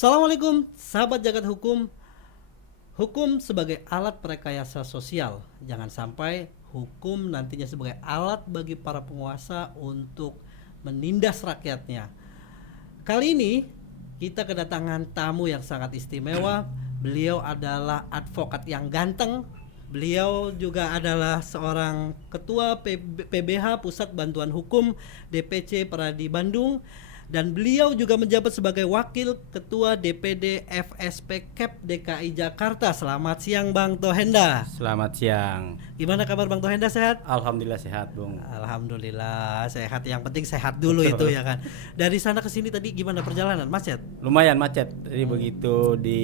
Assalamualaikum sahabat jagat hukum. Hukum sebagai alat perekayasa sosial. Jangan sampai hukum nantinya sebagai alat bagi para penguasa untuk menindas rakyatnya. Kali ini kita kedatangan tamu yang sangat istimewa. Beliau adalah advokat yang ganteng. Beliau juga adalah seorang ketua PBH Pusat Bantuan Hukum DPC Pradi Bandung. Dan beliau juga menjabat sebagai wakil ketua DPD FSP KEP DKI Jakarta. Selamat siang Bang Tohenda. Selamat siang. Gimana kabar Bang Tohenda, sehat? Alhamdulillah sehat, Bung. Alhamdulillah sehat. Yang penting sehat dulu itu ya kan. Dari sana ke sini tadi gimana perjalanan? Macet? Lumayan macet. Jadi begitu di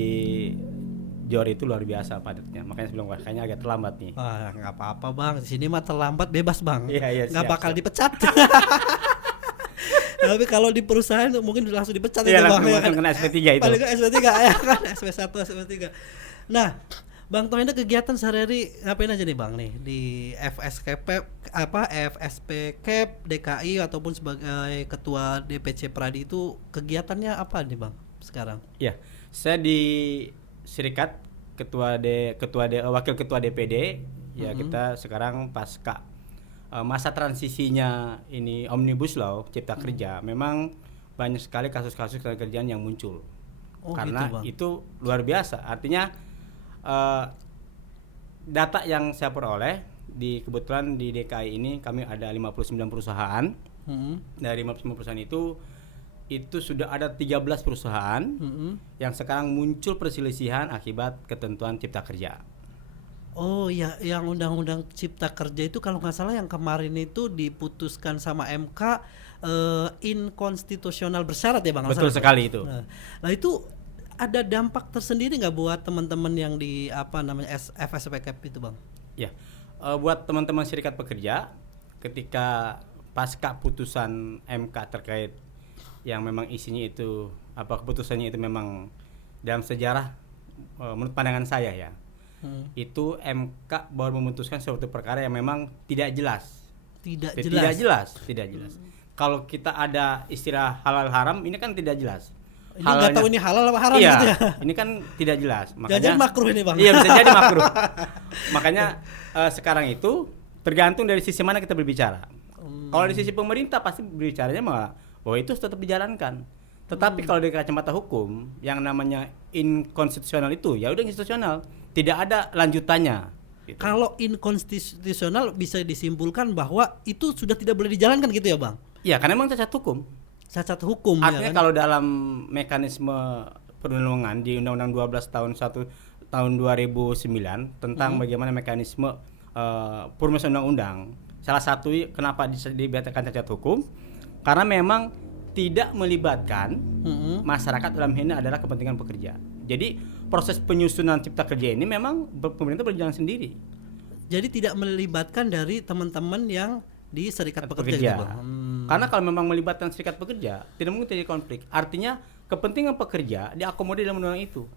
Johor itu luar biasa padatnya. Makanya sebelum kayaknya agak terlambat nih. Wah, nggak apa-apa Bang. Di sini mah terlambat bebas Bang. Iya, Nggak siap, bakal siap. dipecat. Tapi kalau di perusahaan mungkin langsung dipecat Iya, itu Bang. langsung Ya kan? kena SP3 itu. Paling nggak SP3 ya kan, SP1, SP3. Nah, Bang Tohenda kegiatan sehari-hari ngapain aja nih Bang nih di FSP KEP DKI ataupun sebagai ketua DPC Pradi itu kegiatannya apa nih Bang sekarang? Iya, saya di Serikat wakil ketua DPD. Ya, kita sekarang pasca masa transisinya ini Omnibus Law Cipta Kerja, memang banyak sekali kasus-kasus kerjaan yang muncul. Karena gitu, Bang. itu luar biasa. Artinya data yang saya peroleh kebetulan di DKI ini kami ada 59 perusahaan. Dari 59 perusahaan itu sudah ada 13 perusahaan yang sekarang muncul perselisihan akibat ketentuan Cipta Kerja. Oh ya, yang undang-undang Cipta Kerja itu kalau nggak salah yang kemarin itu diputuskan sama MK inkonstitusional bersyarat ya Bang? Betul sekali itu. Nah itu ada dampak tersendiri nggak buat teman-teman yang di FSP KEP itu Bang? Ya, buat teman-teman serikat pekerja, ketika pasca putusan MK terkait yang memang isinya itu keputusannya itu memang dalam sejarah menurut pandangan saya ya. Itu MK baru memutuskan suatu perkara yang memang tidak jelas. Tidak jelas. Kalau kita ada istilah halal haram, ini kan tidak jelas. Ini nggak tahu ini halal apa haram gitu ya. Ini kan tidak jelas. Makanya jadi makruh ini Bang. Iya, bisa jadi makruh. Makanya sekarang itu tergantung dari sisi mana kita berbicara. Kalau di sisi pemerintah pasti berbicaranya bahwa itu tetap dijalankan. Tetapi kalau dari kacamata hukum yang namanya inkonstitusional itu ya udah inkonstitusional, tidak ada lanjutannya. Gitu. Kalau inkonstitusional bisa disimpulkan bahwa itu sudah tidak boleh dijalankan gitu ya Bang? Ya, karena memang cacat hukum. Cacat hukum. Artinya ya kan? kalau dalam mekanisme perundang-undangan di Undang-Undang 12 tahun 2009 tentang bagaimana mekanisme perumusan undang-undang, salah satu kenapa dibatalkan cacat hukum karena memang tidak melibatkan masyarakat, dalam hal ini adalah kepentingan pekerja. Jadi proses penyusunan Cipta Kerja ini memang pemerintah berjalan sendiri. Jadi tidak melibatkan dari teman-teman yang di serikat pekerja. Gitu, Bang. Karena kalau memang melibatkan serikat pekerja, tidak mungkin terjadi konflik. Artinya kepentingan pekerja diakomodir dalam undang-undang itu.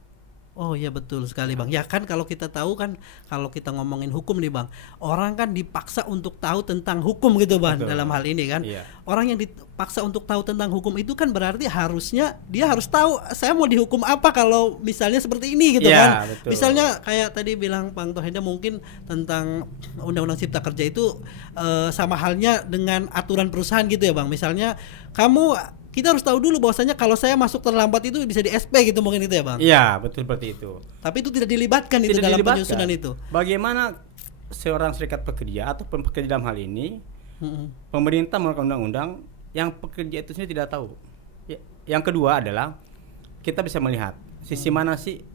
Oh iya betul sekali Bang. Ya kan kalau kita tahu kan, kalau kita ngomongin hukum nih Bang, orang kan dipaksa untuk tahu tentang hukum gitu Bang. Betul. Dalam hal ini kan. Iya. Orang yang dipaksa untuk tahu tentang hukum itu kan berarti harusnya dia harus tahu saya mau dihukum apa kalau misalnya seperti ini gitu kan. Betul. Misalnya kayak tadi bilang Bang Tohenda mungkin tentang Undang-Undang Cipta Kerja itu sama halnya dengan aturan perusahaan gitu ya Bang. Misalnya kita harus tahu dulu bahwasanya kalau saya masuk terlambat itu bisa di SP gitu mungkin itu ya Bang. Iya, betul seperti itu. Tapi itu tidak dilibatkan itu dalam penyusunan itu. Bagaimana seorang serikat pekerja atau pekerja dalam hal ini pemerintah mengeluarkan undang-undang yang pekerja itu sendiri tidak tahu. Yang kedua adalah kita bisa melihat sisi mana sih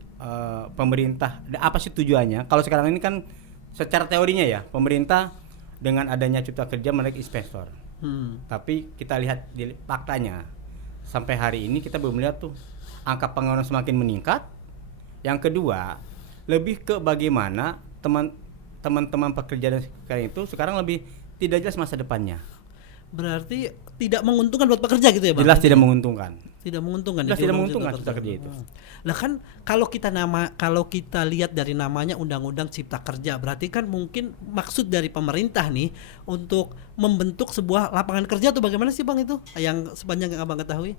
pemerintah, apa sih tujuannya? Kalau sekarang ini kan secara teorinya ya pemerintah dengan adanya Cipta Kerja menarik investor. Tapi kita lihat di faktanya sampai hari ini kita belum melihat tuh angka pengangguran semakin meningkat. Yang kedua, lebih ke bagaimana teman-teman pekerja dan sekarang itu sekarang lebih tidak jelas masa depannya. Berarti tidak menguntungkan buat pekerja gitu ya Bang? Jelas tidak menguntungkan. Tidak menguntungkan. Jelas tidak menguntungkan Cipta Kerja itu. Lah kan kalau kita lihat dari namanya Undang-Undang Cipta Kerja, berarti kan mungkin maksud dari pemerintah nih untuk membentuk sebuah lapangan kerja atau bagaimana sih Bang itu? Yang sepanjang yang Abang ketahui?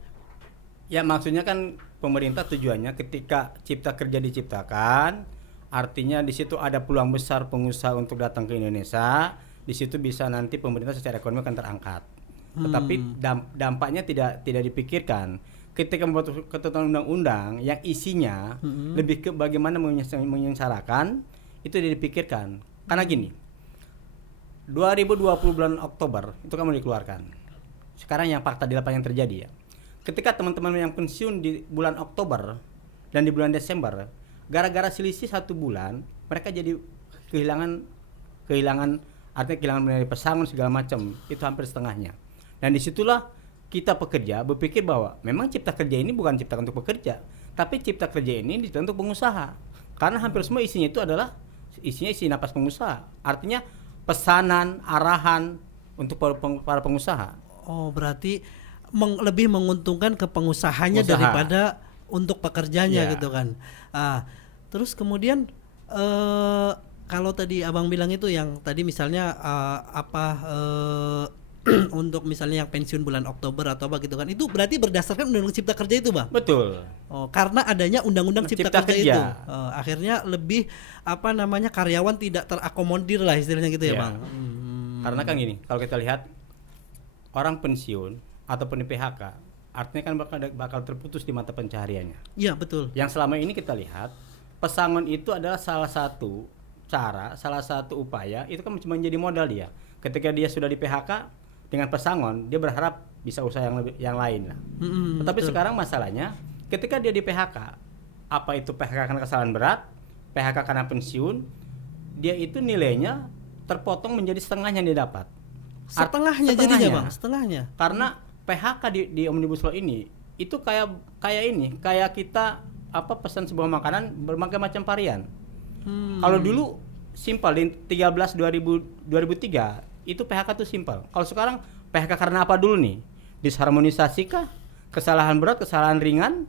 Ya maksudnya kan pemerintah tujuannya ketika cipta kerja diciptakan, artinya di situ ada peluang besar pengusaha untuk datang ke Indonesia, di situ bisa nanti pemerintah secara ekonomi akan terangkat. Tetapi dampaknya tidak dipikirkan. Ketika membuat ketentuan undang-undang yang isinya lebih ke bagaimana menyengsarakan, itu tidak dipikirkan. Karena gini, 2020 bulan Oktober itu kan mau dikeluarkan. Sekarang yang fakta di lapangan yang terjadi ya. Ketika teman-teman yang pensiun di bulan Oktober dan di bulan Desember, gara-gara selisih 1 bulan, mereka jadi kehilangan artinya kehilangan mengenai pesangon segala macam, itu hampir setengahnya. Dan disitulah kita pekerja berpikir bahwa memang cipta kerja ini bukan ciptakan untuk pekerja, tapi cipta kerja ini diciptakan untuk pengusaha. Karena hampir semua isinya itu adalah isi napas pengusaha. Artinya pesanan, arahan untuk para pengusaha. Oh, berarti lebih menguntungkan ke pengusahanya Pengusaha. daripada untuk pekerjanya Ya. gitu kan. Terus kemudian kalau tadi abang bilang itu yang tadi misalnya untuk misalnya yang pensiun bulan Oktober atau apa gitu kan, itu berarti berdasarkan Undang-Undang Cipta Kerja itu, Bang? Betul. Oh, karena adanya Undang-Undang Cipta, Cipta Kerja Kerja. itu, akhirnya lebih karyawan tidak terakomodir lah istilahnya gitu ya, Ya. Bang. Karena kan gini, kalau kita lihat orang pensiun ataupun di PHK, artinya kan bakal terputus di mata pencahariannya. Iya, betul. Yang selama ini kita lihat, pesangon itu adalah salah satu cara, salah satu upaya, itu kan cuma menjadi modal dia. Ketika dia sudah di PHK dengan pesangon, dia berharap bisa usaha yang lain lah. Tetapi betul. sekarang masalahnya, ketika dia di PHK, apa itu PHK karena kesalahan berat, PHK karena pensiun, dia itu nilainya terpotong menjadi setengahnya yang dia dapat. Setengahnya jadinya, Bang, setengahnya. Karena PHK di Omnibus Law ini itu kayak kita pesan sebuah makanan berbagai macam varian. Kalau dulu simpel di 2003 itu PHK itu simpel. Kalau sekarang PHK karena apa dulu nih? Disharmonisasi kah? Kesalahan berat, kesalahan ringan?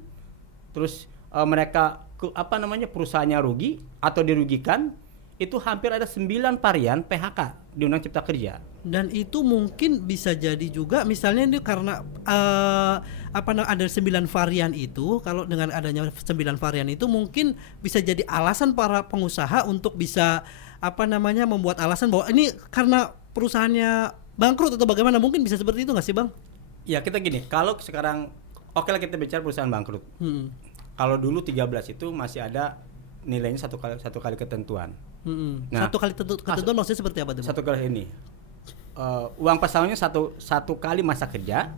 Terus mereka perusahaannya rugi atau dirugikan? Itu hampir ada 9 varian PHK di Undang Cipta Kerja. Dan itu mungkin bisa jadi juga misalnya ini karena ada 9 varian itu, kalau dengan adanya 9 varian itu mungkin bisa jadi alasan para pengusaha untuk bisa membuat alasan bahwa ini karena perusahaannya bangkrut atau bagaimana, mungkin bisa seperti itu nggak sih, Bang? Ya kita gini, kalau sekarang oke lah kita bicara perusahaan bangkrut. Kalau dulu 13 itu masih ada nilainya satu kali ketentuan. Nah, satu kali ketentuan maksudnya seperti apa tuh, Bang? Satu kali ini uang pesangonnya satu kali masa kerja,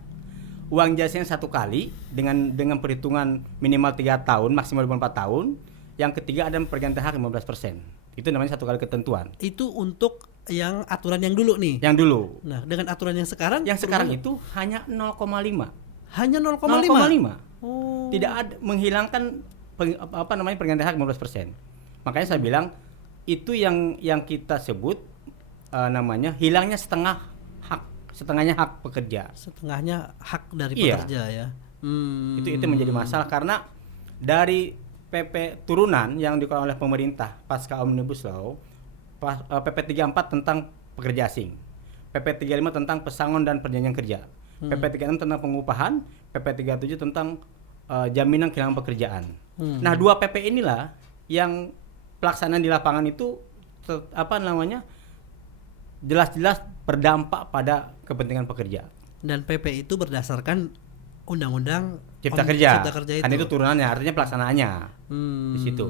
uang jasanya 1 kali dengan perhitungan minimal 3 tahun, maksimal 4 tahun. Yang ketiga ada pergantian hak 15%. Itu namanya 1 kali ketentuan. Itu untuk yang aturan yang dulu nih. Yang dulu. Nah, dengan aturan yang sekarang Itu hanya 0,5. hanya 0,5. Oh. Tidak ada menghilangkan pergantian hak 15%. Makanya saya bilang itu yang kita sebut namanya hilangnya setengahnya hak pekerja. Setengahnya hak dari Iya. pekerja ya. Itu menjadi masalah karena dari PP turunan yang dikeluarkan oleh pemerintah pasca Omnibus Law, PP 34 tentang pekerja asing, PP 35 tentang pesangon dan perjanjian kerja, PP 36 tentang pengupahan, PP 37 tentang jaminan kehilangan pekerjaan. Nah, 2 PP inilah yang pelaksanaan di lapangan itu jelas-jelas berdampak pada kepentingan pekerja. Dan PP itu berdasarkan Undang-Undang Cipta Kerja. itu. Kan itu turunannya, artinya pelaksanaannya di situ.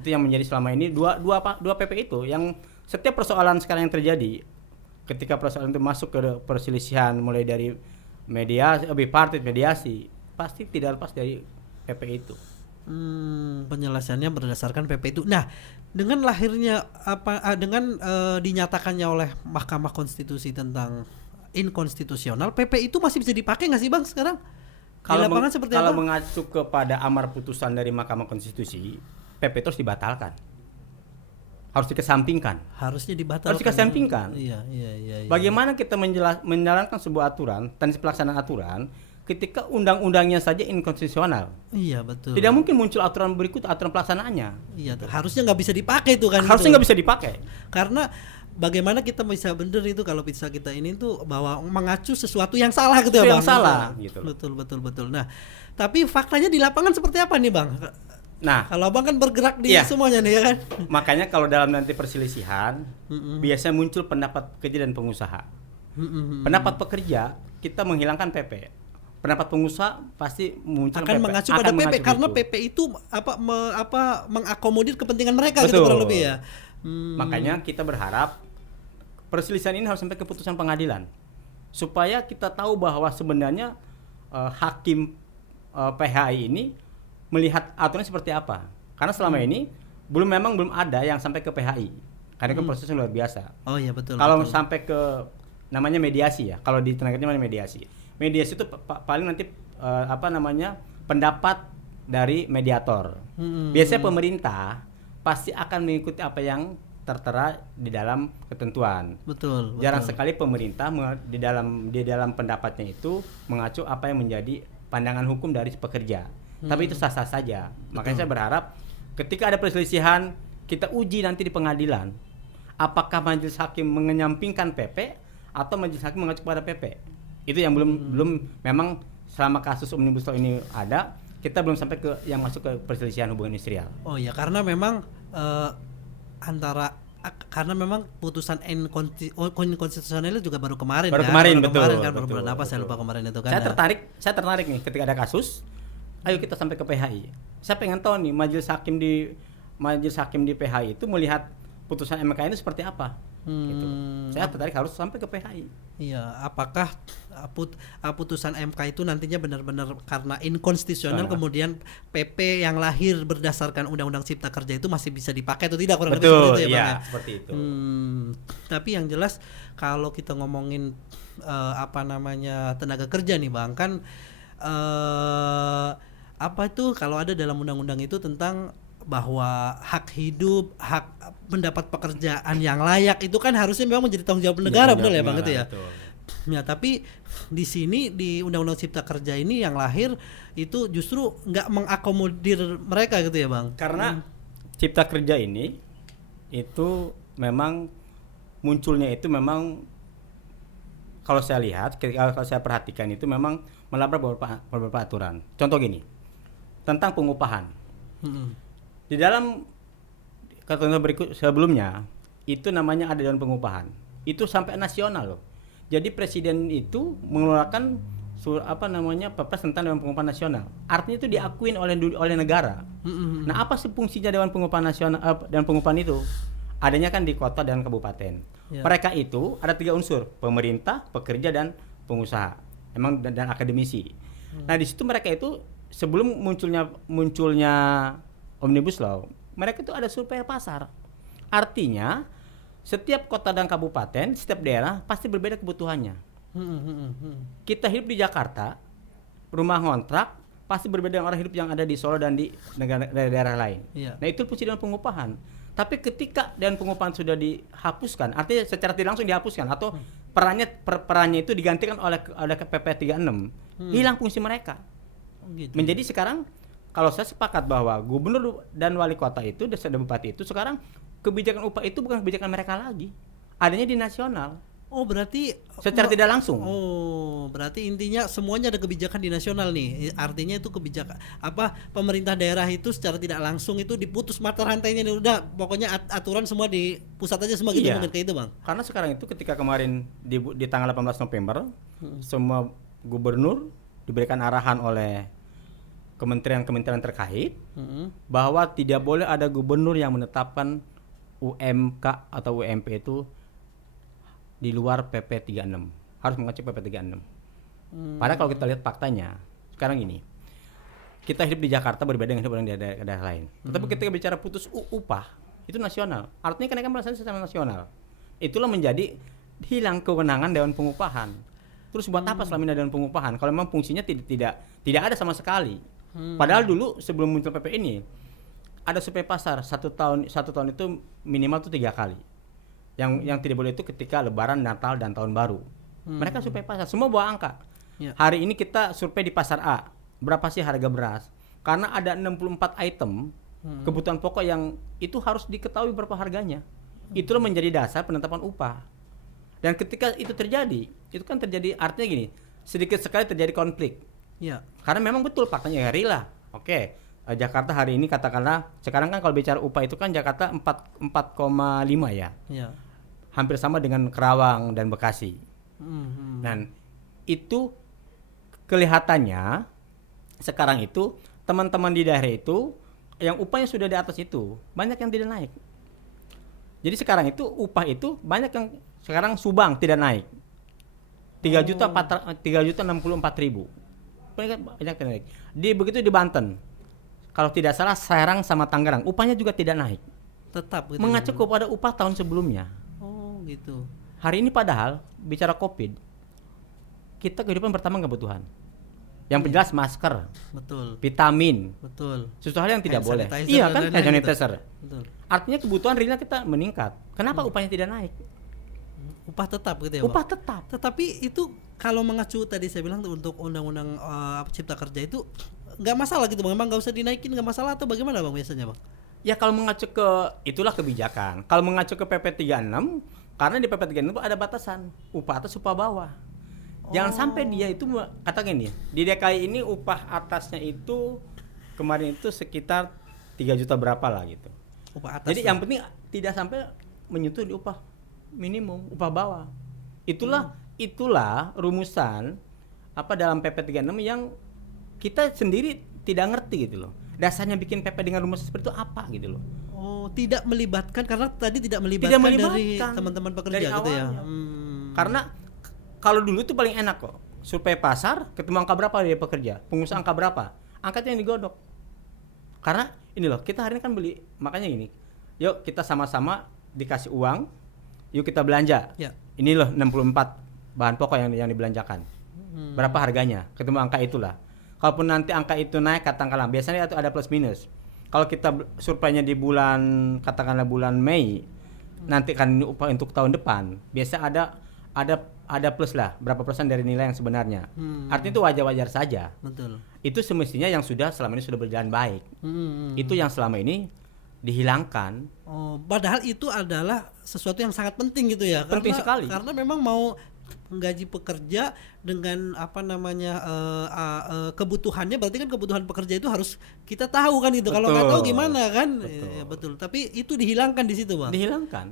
Itu yang menjadi selama ini dua PP itu yang setiap persoalan sekarang yang terjadi, ketika persoalan itu masuk ke perselisihan mulai dari bipartit, mediasi, pasti tidak lepas dari PP itu. Penjelasannya berdasarkan PP itu. Nah, dengan lahirnya dinyatakannya oleh Mahkamah Konstitusi tentang inkonstitusional, PP itu masih bisa dipakai nggak sih, Bang, sekarang? Kalau Seperti apa? mengacu kepada amar putusan dari Mahkamah Konstitusi, PP itu harus dibatalkan. Harus dikesampingkan. Harusnya dibatalkan. Harus dikesampingkan. Iya. Bagaimana kita menjalankan sebuah aturan, teknis pelaksanaan aturan, ketika undang-undangnya saja inkonstitusional? Iya, betul. Tidak mungkin muncul aturan berikut, aturan pelaksanaannya. Iya, harusnya nggak bisa dipakai itu kan. Harusnya nggak bisa dipakai. Karena bagaimana kita bisa bener itu kalau bisa kita ini tuh bahwa mengacu sesuatu yang salah gitu ya Itu Bang. yang salah gitu loh. Betul. Nah, tapi faktanya di lapangan seperti apa nih Bang? Nah, Kalau Abang kan bergerak di Iya. semuanya nih ya kan. makanya kalau dalam nanti perselisihan biasanya muncul pendapat pekerja dan pengusaha. Pendapat pekerja kita menghilangkan PP. Pendapat pengusaha pasti muncul Akan PP. mengacu pada PP mengacu karena itu. PP itu mengakomodir kepentingan mereka gitu Betul. kurang lebih ya. Makanya kita berharap perselisihan ini harus sampai ke putusan pengadilan supaya kita tahu bahwa sebenarnya hakim PHI ini melihat aturannya seperti apa. Karena selama ini memang belum ada yang sampai ke PHI. Karena kan prosesnya luar biasa. Oh iya betul. Kalau betul. sampai ke namanya mediasi ya. Kalau di tenaga kerja namanya mediasi. Mediasi itu paling nanti pendapat dari mediator. Biasanya pemerintah pasti akan mengikuti apa yang tertera di dalam ketentuan. Betul. Jarang sekali pemerintah di dalam pendapatnya itu mengacu apa yang menjadi pandangan hukum dari pekerja. Tapi itu sah-sah saja. Makanya saya berharap ketika ada perselisihan kita uji nanti di pengadilan. Apakah majelis hakim menyampingkan PP atau majelis hakim mengacu pada PP? Itu yang belum memang selama kasus Omnibus Law ini ada, kita belum sampai ke yang masuk ke perselisihan hubungan industrial. Oh ya, karena memang karena memang putusan inkonstitusional juga baru kemarin Baru kan? kemarin, Baru betul, kemarin kan baru betul, bulan apa saya betul. lupa kemarin itu kan. Saya tertarik nih ketika ada kasus, ayo kita sampai ke PHI. Saya pengen tahu nih majelis hakim di PHI itu melihat putusan MK ini seperti apa. Gitu. Saya tertarik harus sampai ke PHI. Iya, apakah putusan MK itu nantinya benar-benar karena inkonstitusional kemudian PP yang lahir berdasarkan Undang-Undang Cipta Kerja itu masih bisa dipakai atau tidak kurang lebih Betul, seperti itu ya Bang iya, ya? seperti itu. Tapi yang jelas kalau kita ngomongin tenaga kerja nih Bang kan apa itu kalau ada dalam undang-undang itu tentang bahwa hak hidup, hak mendapat pekerjaan yang layak itu kan harusnya memang menjadi tanggung jawab negara, benar ya Bang itu ya. Betul. Ya, tapi di sini di Undang-Undang Cipta Kerja ini yang lahir itu justru nggak mengakomodir mereka gitu ya Bang. Karena Cipta Kerja ini itu memang munculnya itu memang kalau saya lihat, kalau saya perhatikan itu memang melabrak beberapa aturan. Contoh gini, tentang pengupahan. Di dalam ketentuan berikut sebelumnya itu namanya ada dewan pengupahan. Itu sampai nasional loh. Jadi presiden itu mengeluarkan Perpres tentang dewan pengupahan nasional. Artinya itu diakuin oleh negara. Nah, apa sih fungsinya dewan pengupahan nasional dan pengupahan itu? Adanya kan di kota dan kabupaten. Ya. Mereka Mereka itu ada 3 unsur, pemerintah, pekerja dan pengusaha. Emang dan akademisi. Nah, di situ mereka itu sebelum munculnya Omnibus Law, mereka itu ada survei pasar. Artinya setiap kota dan kabupaten, setiap daerah pasti berbeda kebutuhannya. Kita hidup di Jakarta, rumah kontrak pasti berbeda dengan orang hidup yang ada di Solo dan di daerah lain. Iya. Nah, itu fungsi dewan pengupahan. Tapi ketika dewan pengupahan sudah dihapuskan, artinya secara tidak langsung dihapuskan atau perannya itu digantikan oleh PP 36, hilang fungsi mereka. Gitu. Menjadi sekarang kalau saya sepakat bahwa gubernur dan wali kota itu dan bupati itu sekarang kebijakan upah itu bukan kebijakan mereka lagi, adanya di nasional. Oh, berarti Secara tidak langsung. Oh, berarti intinya semuanya ada kebijakan di nasional nih. Artinya itu kebijakan pemerintah daerah itu secara tidak langsung itu diputus mata rantainya nih, udah pokoknya aturan semua di pusat aja semua gitu, Iya. mungkin kayak itu Bang. Karena sekarang itu ketika kemarin di tanggal 18 November semua gubernur diberikan arahan oleh kementerian-kementerian terkait bahwa tidak boleh ada gubernur yang menetapkan UMK atau UMP itu di luar PP 36. Harus mengacu PP 36. Padahal kalau kita lihat faktanya, sekarang ini kita hidup di Jakarta berbeda dengan hidup orang di daerah lain. Tetapi ketika bicara putus upah, itu nasional. Artinya kenaikan penghasilan secara nasional. Itulah menjadi hilang kewenangan Dewan Pengupahan. Terus buat apa selama ini Dewan Pengupahan kalau memang fungsinya tidak ada sama sekali. Padahal dulu sebelum muncul PP ini ada survei pasar satu tahun itu minimal tuh 3 kali. Yang tidak boleh itu ketika Lebaran, Natal dan Tahun Baru. Mereka survei pasar, semua bawa angka. Ya. Hari ini kita survei di pasar A, berapa sih harga beras? Karena ada 64 item kebutuhan pokok yang itu harus diketahui berapa harganya. itulah menjadi dasar penetapan upah. Dan ketika itu terjadi, itu kan terjadi artinya gini, sedikit sekali terjadi konflik. Ya. Karena memang betul faktanya hari lah. Oke, Jakarta hari ini katakanlah, sekarang kan kalau bicara upah itu kan Jakarta 4,5 ya. Ya. Hampir sama dengan Kerawang dan Bekasi. Dan itu kelihatannya sekarang itu teman-teman di daerah itu yang upahnya sudah di atas itu banyak yang tidak naik. Jadi sekarang itu upah itu banyak yang sekarang Subang tidak naik. 3.064.000. Banyak tidak naik. Begitu di Banten. Kalau tidak salah Serang sama Tangerang upahnya juga tidak naik. Tetap gitu. Mengacu kepada upah tahun sebelumnya. Oh, gitu. Hari ini padahal bicara Covid, kita kehidupan pertama kebutuhan. Yang jelas masker, Betul. vitamin, Betul. sesuatu hal yang tidak Hand boleh. sanitizer Iya dan kan, lain-lain hand sanitizer. Betul. Artinya kebutuhan realnya kita meningkat. Kenapa upahnya tidak naik? Upah tetap gitu ya, Upah Bang? tetap. Tetapi itu kalau mengacu tadi saya bilang tuh untuk undang-undang cipta kerja itu nggak masalah gitu Bang. Memang nggak usah dinaikin, nggak masalah atau bagaimana Bang biasanya Bang? Ya kalau mengacu ke itulah kebijakan. Kalau mengacu ke PP 36, karena di PP 36 ada batasan upah atas upah bawah. Jangan sampai dia itu katakan gini, di DKI ini upah atasnya itu kemarin itu sekitar 3 juta berapa lah gitu. Upah atas. Jadi yang penting tidak sampai menyentuh di upah minimum, upah bawah. Itulah rumusan apa dalam PP 36 yang kita sendiri tidak ngerti gitu loh. Dasarnya bikin PP dengan rumus seperti itu apa gitu loh. Oh, tidak melibatkan karena tadi tidak melibatkan dari teman-teman pekerja dari gitu ya. awalnya. Karena kalau dulu itu paling enak kok. Survei pasar ketemu angka berapa dia pekerja, pengusaha angka berapa, angkanya yang digodok. Karena ini loh, kita hari ini kan beli, makanya gini. Yuk kita sama-sama dikasih uang, yuk kita belanja. Ya. Ini loh 64 bahan pokok yang dibelanjakan. Berapa harganya? Ketemu angka itulah. Kalaupun nanti angka itu naik katakanlah, biasanya itu ada plus minus. Kalau kita surveinya di bulan katakanlah bulan Mei, nanti kan ini upah untuk tahun depan, biasa ada plus lah berapa persen dari nilai yang sebenarnya. Artinya itu wajar-wajar saja. Betul. Itu semestinya yang selama ini sudah berjalan baik. Itu yang selama ini dihilangkan. Oh, padahal itu adalah sesuatu yang sangat penting gitu ya. Penting sekali. Karena memang mau menggaji pekerja dengan apa namanya kebutuhannya, berarti kan kebutuhan pekerja itu harus kita tahu kan gitu. Kalau nggak tahu gimana kan? Betul. Ya, betul. Tapi itu dihilangkan di situ Bang. Dihilangkan.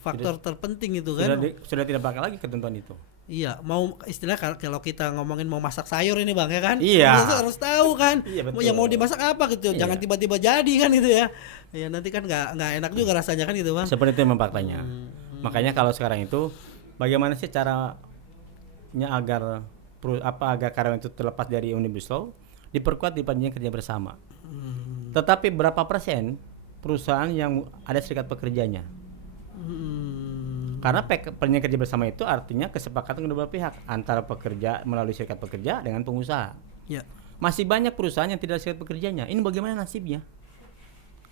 Faktor terpenting itu kan. Sudah tidak pakai lagi ketentuan itu. Iya, mau istilah kalau kita ngomongin mau masak sayur ini Bang ya kan? Iya. Harus tahu kan. Iya, betul. Yang mau dimasak apa gitu. Iya. Jangan tiba-tiba jadi kan gitu ya. Ya nanti kan nggak enak juga rasanya kan gitu Bang. Seperti itu memang faktanya. Makanya kalau sekarang itu bagaimana sih caranya agar karyawan itu terlepas dari Omnibus Law, diperkuat di perjanjian kerja bersama. Tetapi berapa persen perusahaan yang ada serikat pekerjanya? Karena perjanjian kerja bersama itu artinya kesepakatan kedua belah pihak antara pekerja melalui serikat pekerja dengan pengusaha. Ya. Masih banyak perusahaan yang tidak ada serikat pekerjanya. Ini bagaimana nasibnya?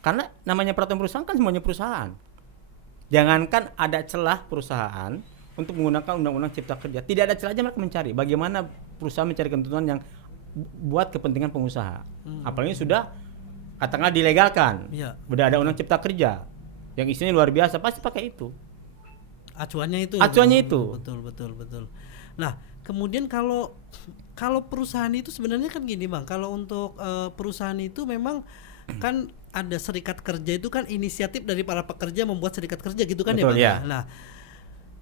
Karena namanya peraturan perusahaan kan semuanya perusahaan. Jangankan ada celah perusahaan untuk menggunakan undang-undang cipta kerja, tidak ada celah aja mereka mencari bagaimana perusahaan mencari ketentuan yang buat kepentingan pengusaha. Apalagi sudah katakanlah dilegalkan. Ya. Udah ada undang cipta kerja yang isinya luar biasa, pasti pakai itu. Acuannya itu. Betul. Nah, kemudian kalau perusahaan itu sebenarnya kan gini Bang, kalau untuk perusahaan itu memang kan ada serikat kerja itu kan inisiatif dari para pekerja membuat serikat kerja gitu kan. Betul, ya Bang. ya. Nah,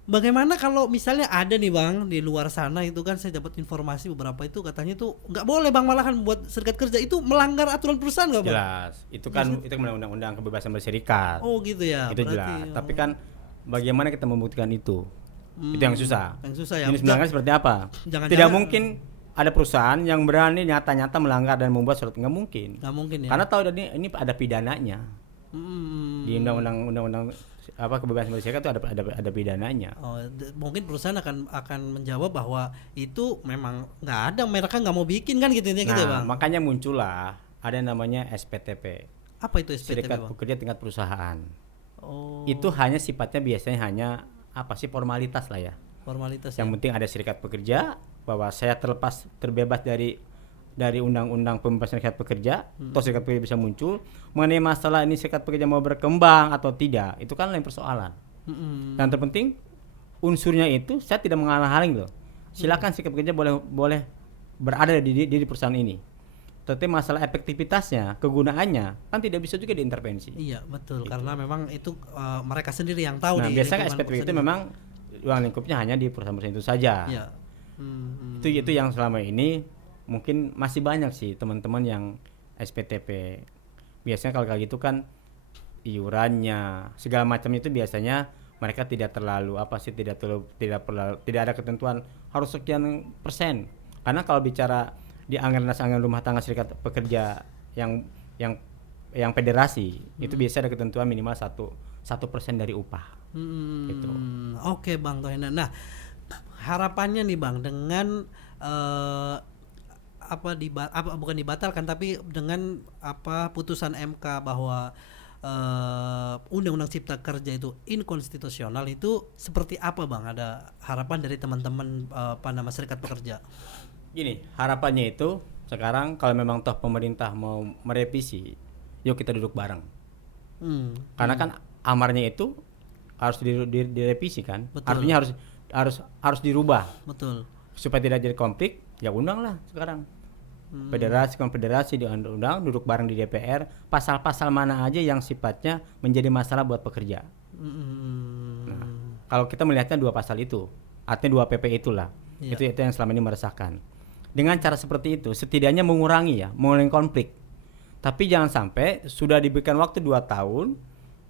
bagaimana kalau misalnya ada nih Bang di luar sana itu kan saya dapat informasi beberapa itu katanya itu nggak boleh Bang malahan buat serikat kerja itu melanggar aturan perusahaan nggak Bang? Jelas. Itu kan undang-undang kebebasan berserikat. Oh gitu ya. Itu jelas. Tapi kan bagaimana kita membuktikan itu? Itu yang susah. Yang susah ya. Ini sebenarnya seperti apa? Tidak mungkin ada perusahaan yang berani nyata-nyata melanggar dan membuat surat, nggak mungkin. Nggak mungkin ya. Karena tahu ini ada pidananya. Di undang-undang kebebasan berserikat itu ada pidananya. Mungkin perusahaan akan menjawab bahwa itu memang nggak ada, mereka nggak mau bikin kan gitu ya. Nah, gitu, Bang. makanya muncullah ada yang namanya SPTP. Apa itu SPTP? Serikat Bang? Pekerja Tingkat Perusahaan. Oh. Itu hanya sifatnya biasanya hanya formalitas lah ya. Formalitas. Yang penting ada serikat pekerja bahwa saya terbebas dari dari undang-undang pembebasan serikat pekerja, atau serikat pekerja bisa muncul. Mengenai masalah ini serikat pekerja mau berkembang atau tidak, itu kan lain persoalan. Dan terpenting unsurnya itu saya tidak menghalang-halangi loh. Silakan serikat pekerja boleh berada di perusahaan ini. Tetapi masalah efektivitasnya, kegunaannya kan tidak bisa juga diintervensi. Iya betul, Gitu. karena memang itu mereka sendiri yang tahu. Nah, di biasanya lingkungan SPTP itu sendiri. memang ruang lingkupnya hanya di perusahaan-perusahaan itu saja. Iya. Itu yang selama ini mungkin masih banyak sih teman-teman yang SPTP. Biasanya kalau kayak gitu kan iurannya segala macam itu biasanya mereka tidak terlalu tidak ada ketentuan harus sekian persen. Karena kalau bicara di anggaran rumah tangga serikat pekerja yang federasi itu biasa ada ketentuan minimal 1% dari upah. Gitu. Oke Bang Tohena. Nah, harapannya nih Bang dengan bukan dibatalkan tapi dengan putusan MK bahwa Undang-Undang Cipta Kerja itu inkonstitusional, itu seperti apa Bang? Ada harapan dari teman-teman serikat pekerja? Gini, harapannya itu sekarang kalau memang toh pemerintah mau merevisi, yuk kita duduk bareng. Karena kan amarnya itu harus direvisi kan. Betul. Artinya harus dirubah. Betul. Supaya tidak jadi konflik, ya undanglah sekarang. Federasi konfederasi diundang, duduk bareng di DPR, pasal-pasal mana aja yang sifatnya menjadi masalah buat pekerja. Nah, kalau kita melihatnya dua pasal itu, artinya dua PP itulah. Iya. Itu yang selama ini meresahkan. Dengan cara seperti itu setidaknya mengurangi konflik. Tapi jangan sampai sudah diberikan waktu 2 tahun,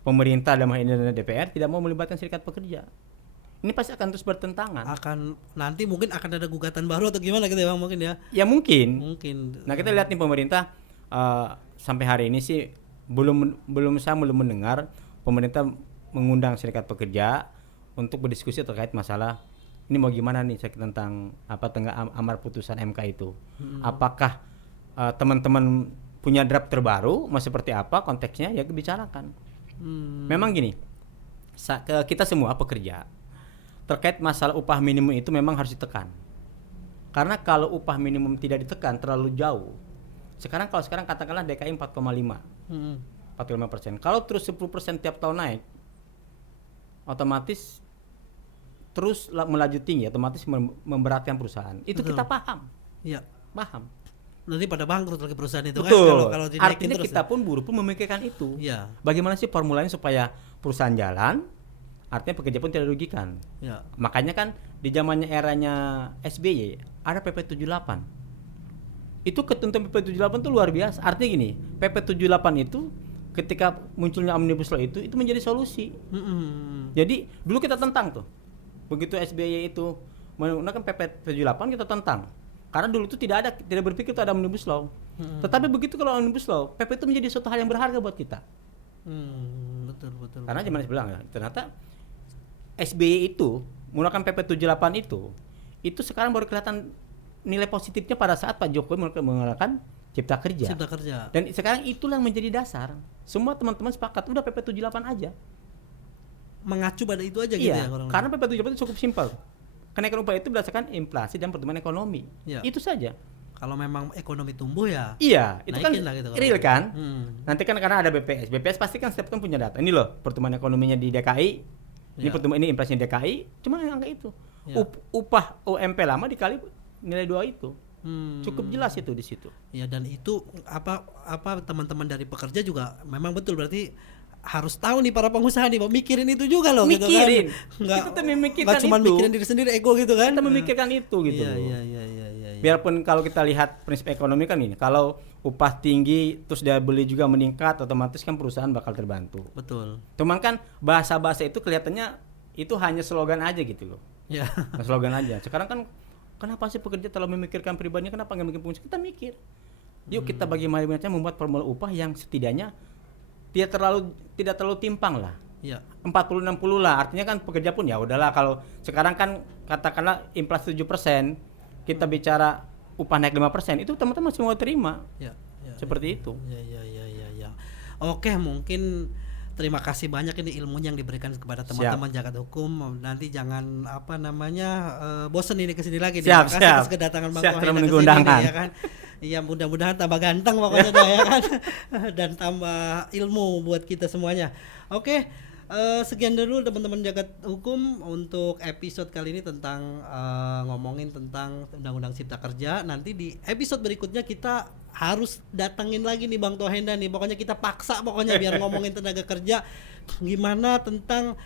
pemerintah dalam hal ini DPR tidak mau melibatkan serikat pekerja. Ini pasti akan terus bertentangan. Nanti mungkin akan ada gugatan baru atau gimana gitu ya Bang, mungkin ya. Ya mungkin. Nah, kita lihat nih pemerintah sampai hari ini sih belum mendengar pemerintah mengundang serikat pekerja untuk berdiskusi terkait masalah ini mau gimana nih tentang amar putusan MK itu. Apakah teman-teman punya draft terbaru, mau seperti apa konteksnya ya dibicarakan. Memang gini, kita semua pekerja terkait masalah upah minimum itu memang harus ditekan. Karena kalau upah minimum tidak ditekan terlalu jauh. Sekarang katakanlah DKI 4,5. 45%. Kalau terus 10% tiap tahun naik, otomatis terus melaju tinggi, otomatis memberatkan perusahaan. Itu Betul. kita paham. Iya. Paham. Nanti pada bangkrut lagi perusahaan itu. Betul. Kan kalau Artinya terus kita pun buruh pun memikirkan itu. Iya. Bagaimana sih formulanya supaya perusahaan jalan, artinya pekerja pun tidak dirugikan. Ya. Makanya kan di zamannya eranya SBY ada PP 78. Itu ketentuan PP 78 itu luar biasa. Artinya gini, PP 78 itu ketika munculnya Omnibus Law itu menjadi solusi. Jadi dulu kita tentang tuh. Begitu SBY itu menggunakan PP 78 kita tentang. Karena dulu itu tidak berpikir itu ada Omnibus Law. Tetapi begitu kalau Omnibus Law, PP itu menjadi suatu hal yang berharga buat kita. Betul. Karena zaman bilang ya, ternyata SBY itu menggunakan PP 78 itu sekarang baru kelihatan nilai positifnya pada saat Pak Jokowi menggunakan Cipta Kerja. Dan sekarang itulah yang menjadi dasar. Semua teman-teman sepakat udah PP 78 aja. Mengacu pada itu aja iya, gitu ya. Karena PP 78 itu cukup simpel. Kenaikan upah itu berdasarkan inflasi dan pertumbuhan ekonomi. Ya. Itu saja. Kalau memang ekonomi tumbuh ya. Iya, itu kan gitu, real kan. Nanti kan karena ada BPS pasti kan setiap tahun punya data. Ini loh pertumbuhan ekonominya di DKI. Ini pertumbuhan ini inflasi DKI, cuma angka itu. Ya. Upah UMP lama dikali nilai 2 itu. Cukup jelas itu di situ. Ya, dan itu teman-teman dari pekerja juga memang betul, berarti harus tahu nih para pengusaha nih mikirin itu juga loh. Mikirin. Gitu kan. Kita memikirkan itu. Cuma mikirin diri sendiri, ego gitu kan. Kita memikirkan itu gitu. Iya. Biarpun kalau kita lihat prinsip ekonomi kan ini, kalau upah tinggi terus daya beli juga meningkat, otomatis kan perusahaan bakal terbantu. Betul. Cuman kan bahasa-bahasa itu kelihatannya itu hanya slogan aja gitu loh. Ya. Slogan aja. Sekarang kan kenapa sih pekerja terlalu memikirkan pribadinya, kenapa nggak mikir pengusaha? Kita mikir. Yuk kita bagaimana membuat formula upah yang setidaknya tidak terlalu timpang lah. Ya. 40-60 lah. Artinya kan pekerja pun ya udahlah, kalau sekarang kan katakanlah inflasi 7%, kita bicara upah naik 5%, itu teman-teman masih mau terima. Ya. Seperti itu. Ya. Oke, mungkin terima kasih banyak ini ilmunya yang diberikan kepada teman-teman Jagat Hukum. Nanti jangan bosen ini kesini lagi. Terima kasih atas kedatangan Bang Tohena kesini ya kan. Iya, mudah-mudahan tambah ganteng pokoknya dah ya kan. Dan tambah ilmu buat kita semuanya. Oke, sekian dulu teman-teman jagat hukum untuk episode kali ini tentang ngomongin tentang Undang-Undang Cipta Kerja. Nanti di episode berikutnya kita harus datangin lagi nih Bang Tohenda nih. Pokoknya kita paksa pokoknya biar ngomongin tenaga kerja, gimana tentang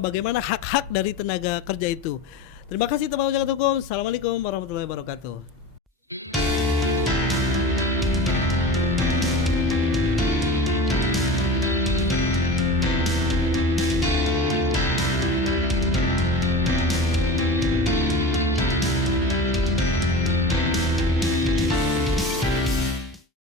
bagaimana hak-hak dari tenaga kerja itu. Terima kasih teman-teman jagat hukum. Assalamualaikum warahmatullahi wabarakatuh.